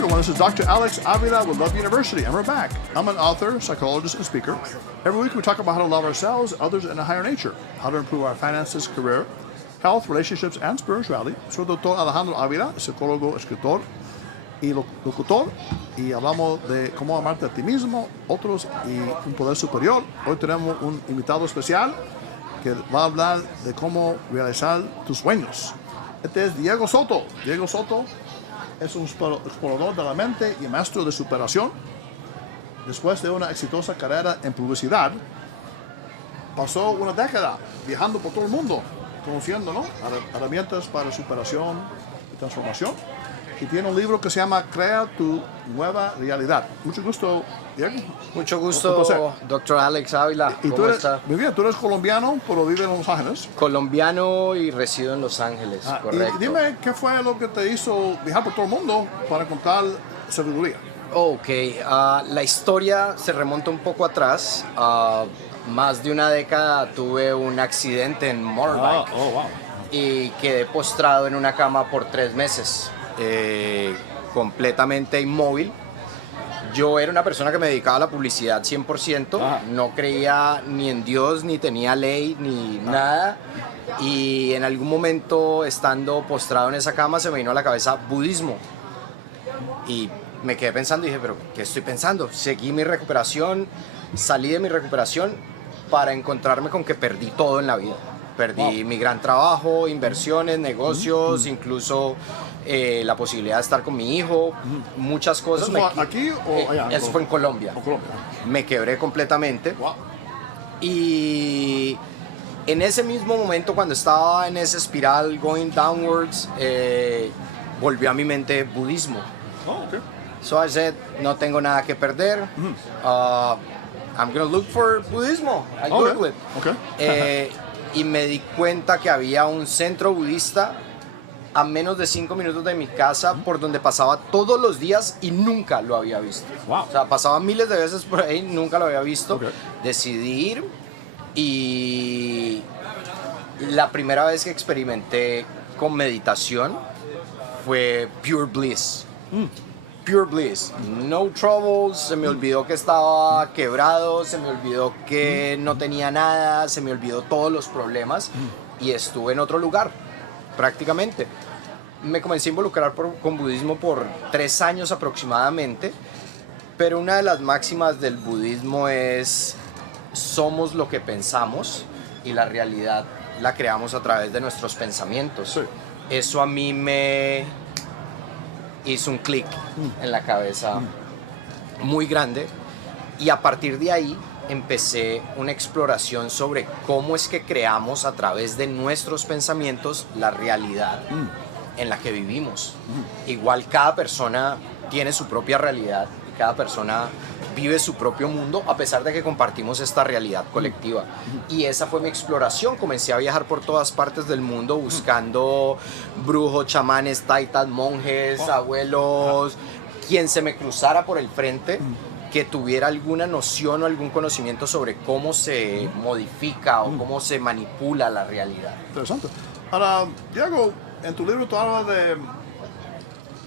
everyone. This is Dr. Alex Avila with Love University, and we're back. I'm an author, psychologist, and speaker. Every week we talk about how to love ourselves, others, and a higher nature, how to improve our finances, career, health, relationships, and spirituality. Soy Dr. Alejandro Avila, psicólogo, escritor y locutor, y hablamos de cómo amarte a ti mismo, otros y un poder superior. Hoy tenemos un invitado especial que va a hablar de cómo realizar tus sueños. Este es Diego Soto. Diego Soto es un explorador de la mente y maestro de superación. Después de una exitosa carrera en publicidad, pasó una década viajando por todo el mundo, conociendo, ¿no?, herramientas para superación y transformación. Y tiene un libro que se llama Crea tu nueva realidad. Mucho gusto, Diego. Mucho gusto, Dr. Alex Ávila. ¿Y tú eres, muy bien, tú eres colombiano, pero vives en Los Ángeles? Colombiano y resido en Los Ángeles, correcto. Y dime, ¿qué fue lo que te hizo viajar por todo el mundo para contar sabiduría? Ok, la historia se remonta un poco atrás. Más de una década tuve un accidente en motorbike y quedé postrado en una cama por 3 meses. Completamente inmóvil. Yo era una persona que me dedicaba a la publicidad 100%, no creía ni en Dios, ni tenía ley, ni nada. Y en algún momento, estando postrado en esa cama, se me vino a la cabeza budismo. Y me quedé pensando y dije, ¿pero qué estoy pensando? Seguí mi recuperación, salí de mi recuperación para encontrarme con que perdí todo en la vida. Perdí mi gran trabajo, inversiones, negocios, incluso la posibilidad de estar con mi hijo, muchas cosas. ¿Eso fue aquí o allá? Eso fue en Colombia. Me quebré completamente. Y en ese mismo momento, cuando estaba en esa espiral going downwards, volvió a mi mente budismo. So I said, no tengo nada que perder. I'm gonna look for budismo. I Googled it. Y me di cuenta que había un centro budista a menos de 5 minutos de mi casa, por donde pasaba todos los días y nunca lo había visto. O sea, pasaba miles de veces por ahí, nunca lo había visto. Decidí ir, y la primera vez que experimenté con meditación fue pure bliss. Pure bliss, no troubles. Se me olvidó que estaba quebrado, se me olvidó que no tenía nada, se me olvidó todos los problemas y estuve en otro lugar, prácticamente. Me comencé a involucrar con budismo por 3 años aproximadamente, pero una de las máximas del budismo es: somos lo que pensamos y la realidad la creamos a través de nuestros pensamientos. Eso a mí me hizo un clic en la cabeza muy grande, y a partir de ahí empecé una exploración sobre cómo es que creamos a través de nuestros pensamientos la realidad en la que vivimos. Igual cada persona tiene su propia realidad y cada persona vive su propio mundo, a pesar de que compartimos esta realidad colectiva. Y esa fue mi exploración. Comencé a viajar por todas partes del mundo buscando brujos, chamanes, taitas, monjes, abuelos, quien se me cruzara por el frente, que tuviera alguna noción o algún conocimiento sobre cómo se modifica o cómo se manipula la realidad. Interesante. Ahora, Diego, en tu libro tú hablas de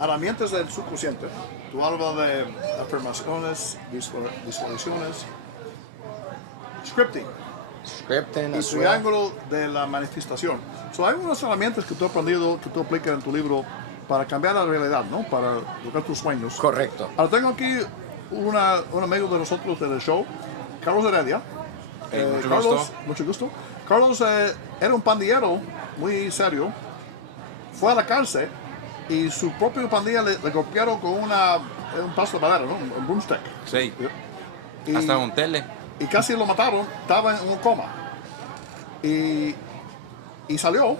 herramientas del subconsciente. Tú hablas de afirmaciones, visualizaciones, scripting y triángulo de la manifestación. Hay unas herramientas que tú has aprendido, que tú aplicas en tu libro para cambiar la realidad, ¿no? Para lograr tus sueños. Correcto. Ahora tengo aquí un amigo de nosotros del show, Carlos Heredia. Mucho gusto. Carlos era un pandillero muy serio. Fue a la cárcel y su propio pandilla le golpearon con un paso de madera, ¿no? Un broomstick. Sí. Hasta un tele. Y casi lo mataron. Estaba en un coma. Y salió.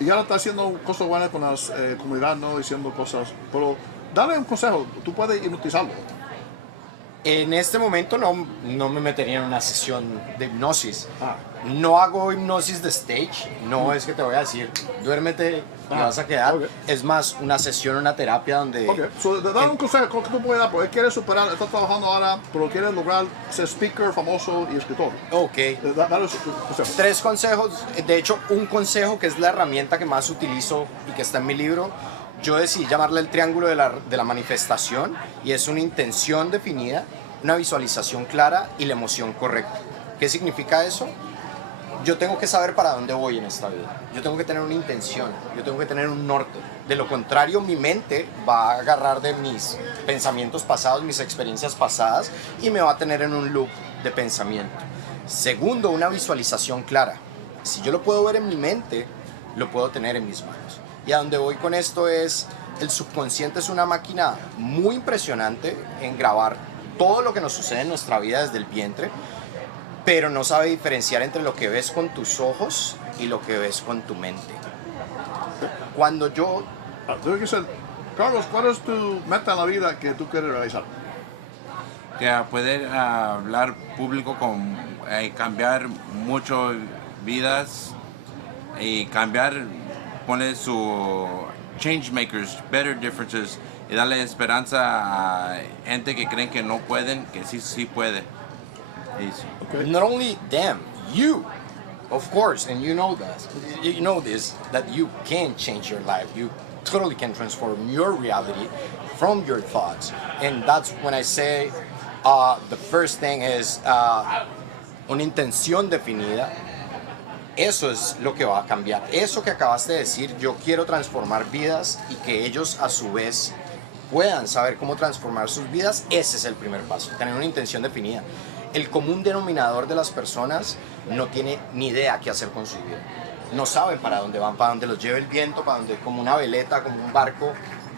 Y ahora está haciendo cosas buenas con la comunidad, ¿no? Diciendo cosas. Pero dale un consejo. Tú puedes hipnotizarlo. En este momento no me metería en una sesión de hipnosis. No hago hipnosis de stage. No es que te voy a decir, duérmete, te vas a quedar. Es más, una sesión, una terapia donde... Dale un consejo que tú puedes dar, porque él quiere superar, está trabajando ahora, pero quiere lograr ser speaker famoso y escritor. Dale 3 consejos. De hecho, un consejo que es la herramienta que más utilizo y que está en mi libro. yo decidí llamarle el triángulo de la manifestación, y es una intención definida, una visualización clara y la emoción correcta. ¿Qué significa eso? Yo tengo que saber para dónde voy en esta vida. Yo tengo que tener una intención, yo tengo que tener un norte. De lo contrario, mi mente va a agarrar de mis pensamientos pasados, mis experiencias pasadas, y me va a tener en un loop de pensamiento. Segundo, una visualización clara. Si yo lo puedo ver en mi mente, lo puedo tener en mis manos. Y a donde voy con esto es, el subconsciente es una máquina muy impresionante en grabar todo lo que nos sucede en nuestra vida desde el vientre, pero no sabe diferenciar entre lo que ves con tus ojos y lo que ves con tu mente. Cuando yo... Carlos, ¿cuál es tu meta en la vida que tú quieres realizar? Que a poder hablar público con cambiar mucho vidas y cambiar, poner su change makers, better differences, y darle esperanza a gente que creen que no pueden, que sí puede. Okay. Not only them, you, of course, and you know that. You know this, that you can change your life. You totally can transform your reality from your thoughts. And that's when I say the first thing is una intención definida. Eso es lo que va a cambiar. Eso que acabaste de decir, yo quiero transformar vidas y que ellos a su vez puedan saber cómo transformar sus vidas. Ese es el primer paso, tener una intención definida. El común denominador de las personas no tiene ni idea qué hacer con su vida. No saben para dónde van, para dónde los lleve el viento, para dónde, como una veleta, como un barco,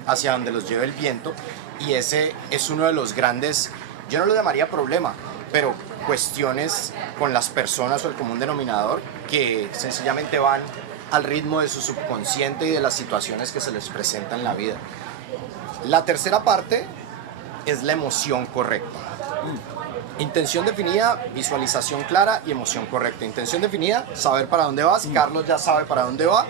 hacia donde los lleve el viento. Y ese es uno de los grandes, yo no lo llamaría problema, pero cuestiones con las personas o el común denominador que sencillamente van al ritmo de su subconsciente y de las situaciones que se les presentan en la vida. La tercera parte es la emoción correcta. Intención definida, visualización clara y emoción correcta. Intención definida, saber para dónde vas. Carlos ya sabe para dónde va.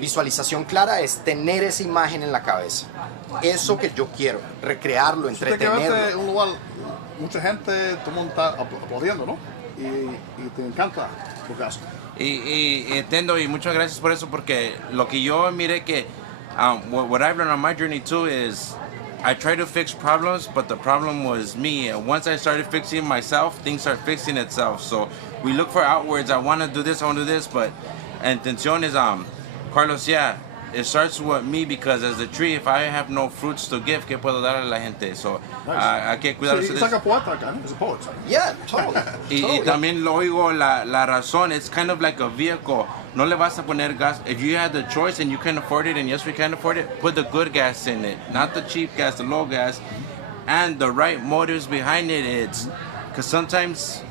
Visualización clara es tener esa imagen en la cabeza. Eso que yo quiero, recrearlo, entretenerlo. En un lugar, mucha gente, todo el mundo está aplaudiendo, ¿no? Y te encanta tu caso. Y entiendo, y muchas gracias por eso, porque lo que yo miré que what I've learned on my journey too is I try to fix problems, but the problem was me. And once I started fixing myself, things start fixing itself. So we look for outwards. I want to do this, I want to do this, but intención is Carlos, yeah, it starts with me, because as a tree, if I have no fruits to give, ¿qué puedo dar a la gente? So hay que cuidarse de eso. It's like a poeta, it's a poet. Yeah, totally. Y también lo oigo la razón. It's kind of like a vehicle. No le vas a poner gas. If you had the choice and you can afford it, and yes, we can afford it, put the good gas in it, not the cheap gas, the low gas, and the right motives behind it. It's because sometimes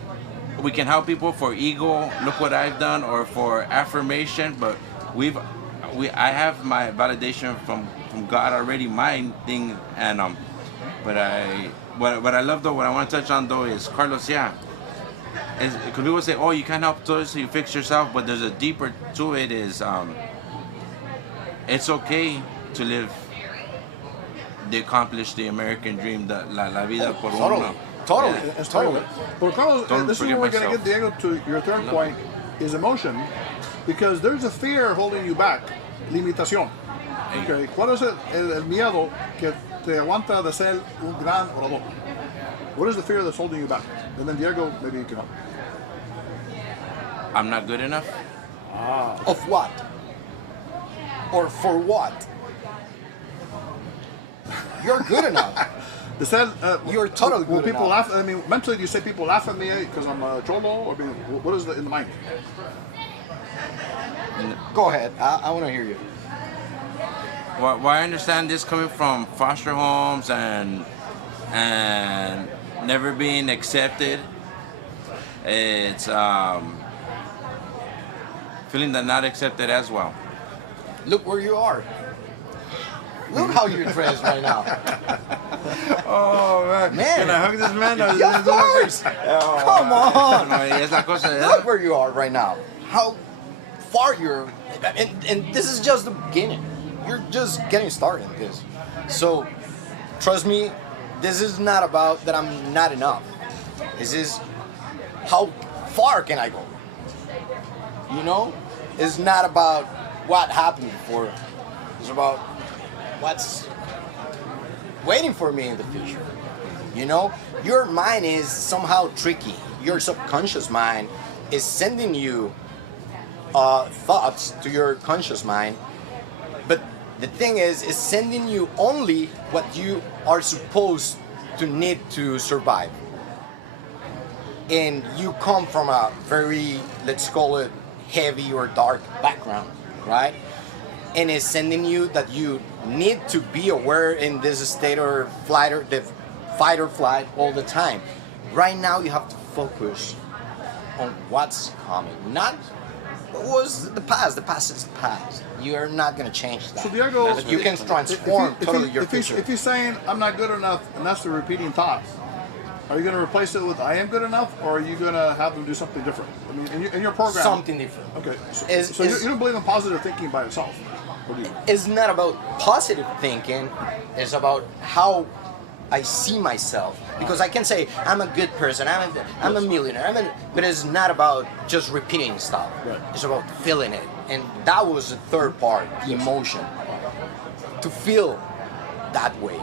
we can help people for ego, look what I've done, or for affirmation, but I have my validation from God already, my thing, and what I love though, what I want to touch on though is Carlos, yeah. Because people say, oh, you can't help others, so you fix yourself, but there's a deeper to it. Is it's okay to live the American dream, la vida por uno. Totally. Yeah. Totally. But Carlos, this is where we're going to get Diego to your third point, is emotion, because there's a fear holding you back, limitación. Okay. ¿Cuál es el miedo que te aguanta de ser un gran orador? What is the fear that's holding you back? And then Diego, maybe you can help. I'm not good enough. Of what? Or for what? You're good enough. You're totally good people enough. laugh? I mean, mentally, do you say people laugh at me because I'm a cholo? Or, I mean, what is in the mind? Go ahead. I want to hear you. Well, I understand this coming from foster homes and never being accepted. It's feeling that not accepted as well. Look where you are. Look how you're dressed right now. Oh man. Can I hug this man? Yeah, of course. Come on. Es la cosa. Look where you are right now. How far you're, and this is just the beginning. You're just getting started in this. So, trust me, this is not about that I'm not enough. This is how far can I go? You know? It's not about what happened before. It's about what's waiting for me in the future. You know, your mind is somehow tricky. Your subconscious mind is sending you thoughts to your conscious mind, but the thing is, it's sending you only what you are supposed to need to survive. And you come from a very, let's call it, heavy or dark background, right? And it's sending you that you need to be aware in this state or flight or the fight or flight all the time. Right now, you have to focus on what's coming, not what was the past. The past is the past. You are not going to change that. So Diego, but you can transform totally your future. If he's saying I'm not good enough, and that's the repeating thought, are you going to replace it with I am good enough, or are you going to have them do something different? I mean, in your program, Something different. Okay, so you don't believe in positive thinking by itself, or do you? It's not about positive thinking. It's about how I see myself. Because I can say I'm a good person. I'm a millionaire. But it's not about just repeating stuff. Right. It's about feeling it, and that was the third part, the emotion. To feel that way.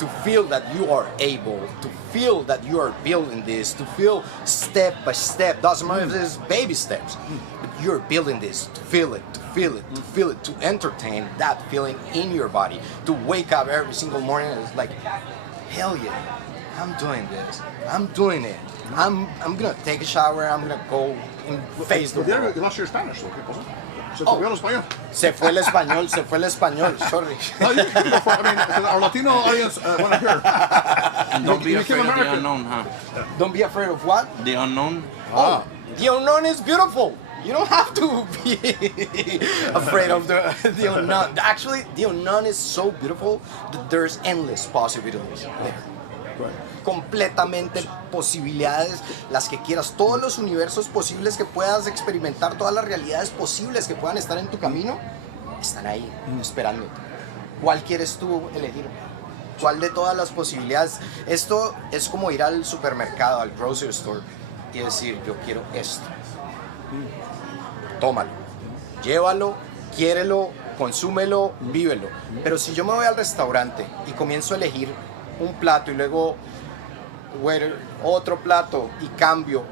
To feel that you are able, to feel that you are building this, to feel step by step, doesn't matter if it's baby steps, but you're building this, to feel it, to feel it, to feel it, to entertain that feeling in your body, to wake up every single morning and it's like, hell yeah, I'm doing this, I'm doing it, I'm gonna take a shower, I'm gonna go and face the world. You lost your Spanish, so ¿qué pasó? Se te olvidó el español. Se fue el español, sorry. No, you can go for it. I mean, our Latino audience want to hear. And don't be You afraid became of the American. unknown, huh? Don't be afraid of what? The unknown. Oh, the unknown is beautiful. You don't have to be afraid of the unknown. Actually, the unknown is so beautiful that there's endless possibilities there. Right. Completamente posibilidades, las que quieras, todos los universos posibles que puedas experimentar, todas las realidades posibles que puedan estar en tu camino, están ahí, esperándote. ¿Cuál quieres tú elegir? ¿Cuál de todas las posibilidades? Esto es como ir al supermercado, al grocery store, y decir, yo quiero esto. Tómalo, llévalo, quiérelo, consúmelo, vívelo. Pero si yo me voy al restaurante y comienzo a elegir un plato y luego otro plato y cambio,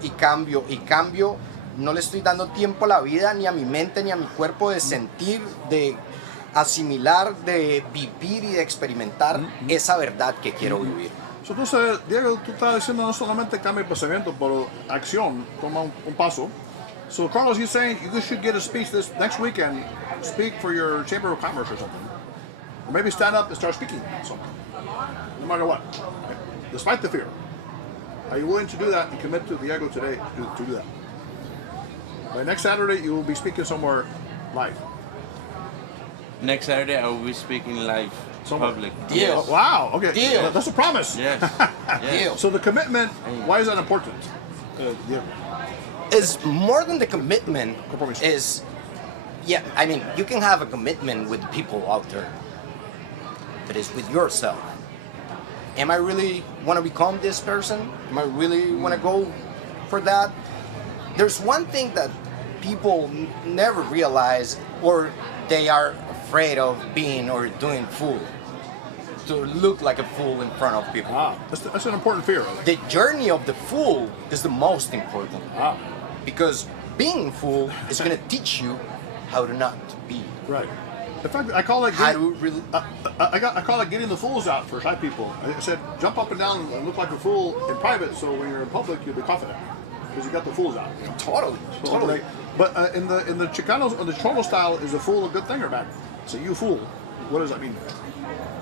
no le estoy dando tiempo a la vida, ni a mi mente, ni a mi cuerpo de sentir, de asimilar, de vivir y de experimentar esa verdad que quiero vivir. Entonces, Diego, tú estás diciendo no solamente cambia el pensamiento, pero acción, toma un paso. So Carlos, you're saying you should get a speech this next weekend, speak for your Chamber of Commerce or something. Or maybe stand up and start speaking something, no matter what, okay? Despite the fear. Are you willing to do that and commit to Diego today to do that? By next Saturday, you will be speaking somewhere live. Next Saturday, I will be speaking live, public. Deal. Oh, wow, okay. Deal. That's a promise. Yes. Deal. So the commitment, why is that important? Diego. Is more than the commitment Compromise. is, yeah, I mean, you can have a commitment with people out there, but it's with yourself. Am I really want to become this person? Am I really want to go for that? There's one thing that people never realize, or they are afraid of being or doing fool, to look like a fool in front of people. Ah, that's an important fear. The journey of the fool is the most important. Ah, Because being a fool is going to teach you how to not be. right. In fact, I call it How getting, to really, I call it getting the fools out for shy people. I said jump up and down and look like a fool in private, so when you're in public, you'll be confident because you got the fools out. totally. But in the Chicanos or the Cholo style, is a fool a good thing or bad? So you fool. What does that mean?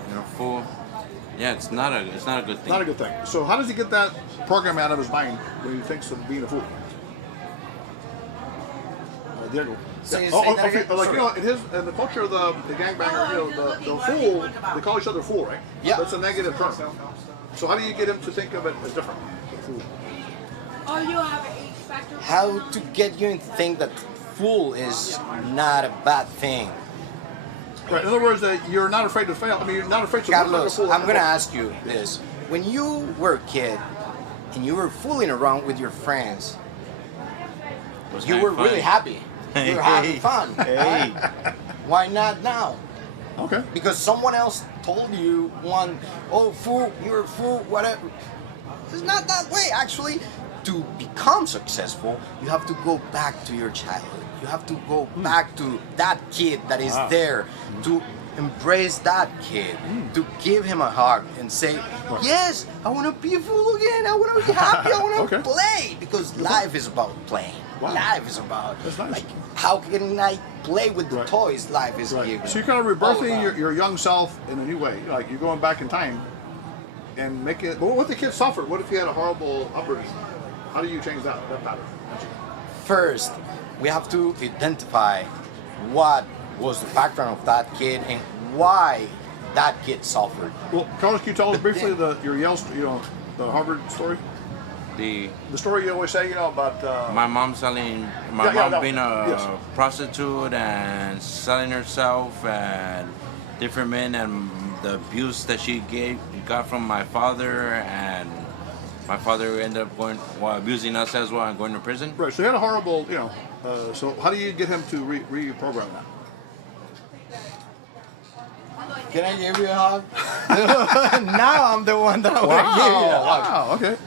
You're a fool. Yeah, it's not a good thing. Not a good thing. So how does he get that program out of his mind when he thinks of being a fool? Diego. So you Oh, say that okay. again? Like, you know, in the culture of the gangbanger, you know, the fool, they call each other fool, right? Yeah. That's a negative term. So how do you get him to think of it as different? The fool. Oh, you have an H factor. How to get you to think that fool is not a bad thing. Right. In other words, that you're not afraid to fail. I mean, you're not afraid to look like a Carlos, fool. I'm going to ask you this. When you were a kid and you were fooling around with your friends, Was you very were really funny. happy. You were having fun. Hey. Right? Why not now? Okay. Because someone else told you oh, fool, you're a fool, whatever. It's not that way. Actually, to become successful, you have to go back to your childhood. You have to go back to that kid that is there, to embrace that kid, to give him a hug and say, yes, I want to be a fool again. I want to be happy. I want to play. Because life is about playing. Wow. Life is about, That's nice. like, how can I play with the toys life is giving? So you're kind of rebirthing your young self in a new way. Like you're going back in time and making it. But what if the kid suffered? What if he had a horrible upbringing? How do you change that pattern? First, we have to identify what was the background of that kid and why that kid suffered. Well, Carlos, can you tell us briefly your Yale, the Harvard story? The story you always say, about my mom selling, being a prostitute and selling herself and different men, and the abuse that she got from my father, and my father ended up abusing us as well and going to prison. Right. So he had a horrible, so how do you get him to reprogram that? Can I give you a hug? Now I'm the one that I want to give you a hug. Wow. Okay.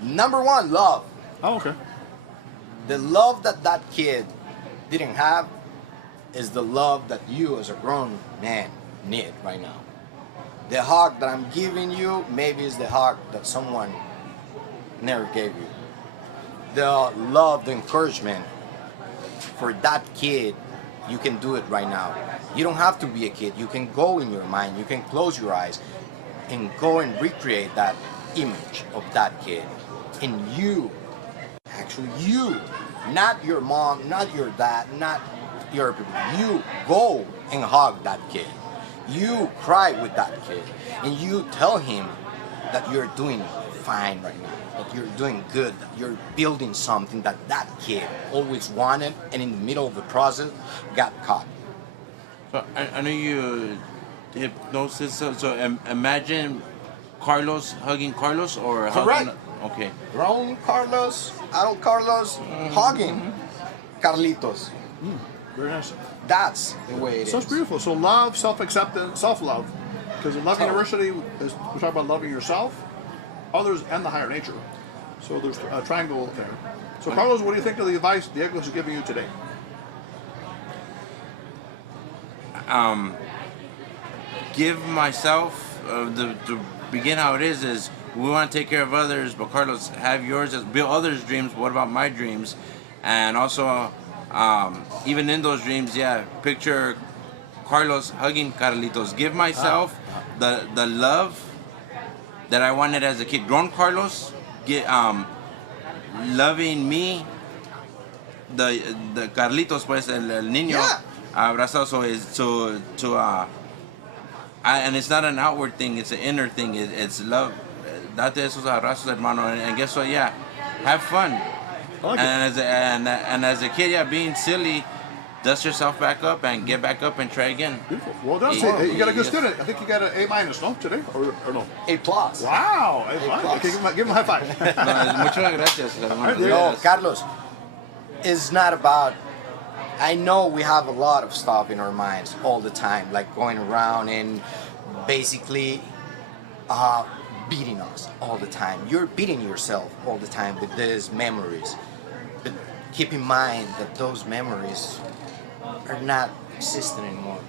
Number one, love. Oh, okay. The love that kid didn't have is the love that you as a grown man need right now. The hug that I'm giving you maybe is the hug that someone never gave you. The love, the encouragement for that kid, you can do it right now. You don't have to be a kid. You can go in your mind, you can close your eyes and go and recreate that image of that kid. And you, actually you, not your mom, not your dad, not your people, you go and hug that kid. You cry with that kid and you tell him that you're doing fine right now, that you're doing good, that you're building something that kid always wanted and in the middle of the process got caught. So I know you hypnosis, so imagine Carlos hugging Carlos or Correct. Okay. Grown Carlos, adult Carlos, hugging Carlitos. Very nice. That's the way it is. So it's beautiful. So love, self-acceptance, self-love. Because in Love University, we talk about loving yourself, others, and the higher nature. So there's a triangle there. So Carlos, what do you think of the advice Diego is giving you today? Give myself to begin how it is we want to take care of others, but Carlos, have yours, build others' dreams. What about my dreams? And also, even in those dreams, picture Carlos hugging Carlitos. Give myself the love that I wanted as a kid. Grown Carlos, loving me, the Carlitos, pues el niño, abrazado, and it's not an outward thing; it's an inner thing. It's love. Date esos abrazos, hermano, and guess what? Yeah, have fun. Like and as a kid, being silly, dust yourself back up and get back up and try again. Beautiful. Well done. Hey, you got a good student. I think you got an A-, no, today, or no? A+. Wow. A+. Okay, give him a high five. Muchas gracias, hermano. No, Carlos, it's not about. I know we have a lot of stuff in our minds all the time, like going around and basically beating us all the time. You're beating yourself all the time with these memories. But keep in mind that those memories are not existing anymore.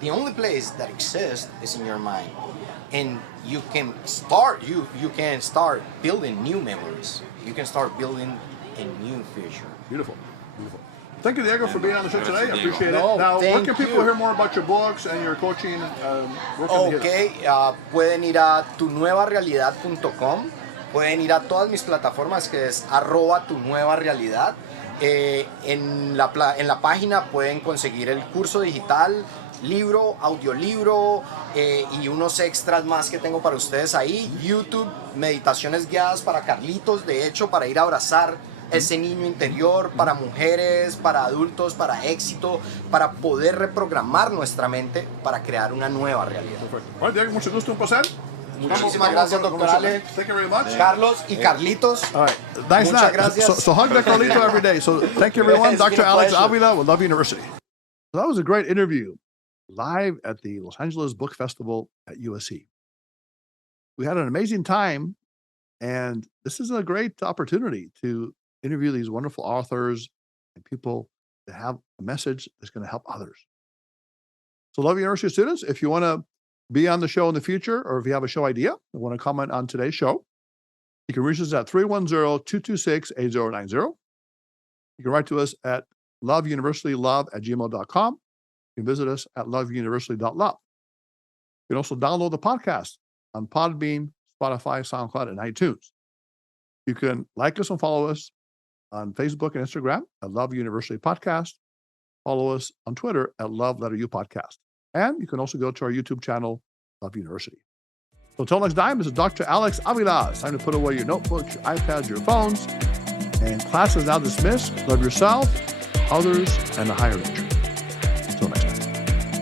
The only place that exists is in your mind. And you can start building new memories. You can start building a new future. Beautiful. Beautiful. Thank you, Diego, for being on the show today. I appreciate No, it. Now, where thank can people you. hear more about your books and your coaching? Where can they Ok, pueden ir a tunuevarealidad.com, pueden ir a todas mis plataformas que es @tunuevarealidad. En la página pueden conseguir el curso digital, libro, audiolibro y unos extras más que tengo para ustedes ahí. YouTube, meditaciones guiadas para Carlitos, de hecho, para ir a abrazar ese niño interior, para mujeres, para adultos, para éxito, para poder reprogramar nuestra mente para crear una nueva realidad. Perfecto. Bueno, Diego, mucho gusto, un placer. Muchísimas gracias, doctor Alex. Thank you very much. Carlos y Carlitos. All right. Nice Muchas night. gracias. So hug that Carlito every day. So thank you, everyone. It's been Dr. a Alex pleasure. Avila with Love University. That was a great interview. live at the Los Angeles Book Festival at USC. We had an amazing time, and this is a great opportunity to interview these wonderful authors and people that have a message that's going to help others. So, Love University students, if you want to be on the show in the future, or if you have a show idea and want to comment on today's show, you can reach us at 310-226-8090. You can write to us at loveuniversitylove@gmail.com. You can visit us at loveuniversity.love. You can also download the podcast on Podbean, Spotify, SoundCloud, and iTunes. You can like us and follow us on Facebook and Instagram at Love University Podcast. Follow us on Twitter at Love Letter U Podcast. And you can also go to our YouTube channel, Love University. So until next time, this is Dr. Alex Avila. It's time to put away your notebooks, your iPads, your phones. And class is now dismissed. Love yourself, others, and the higher nature.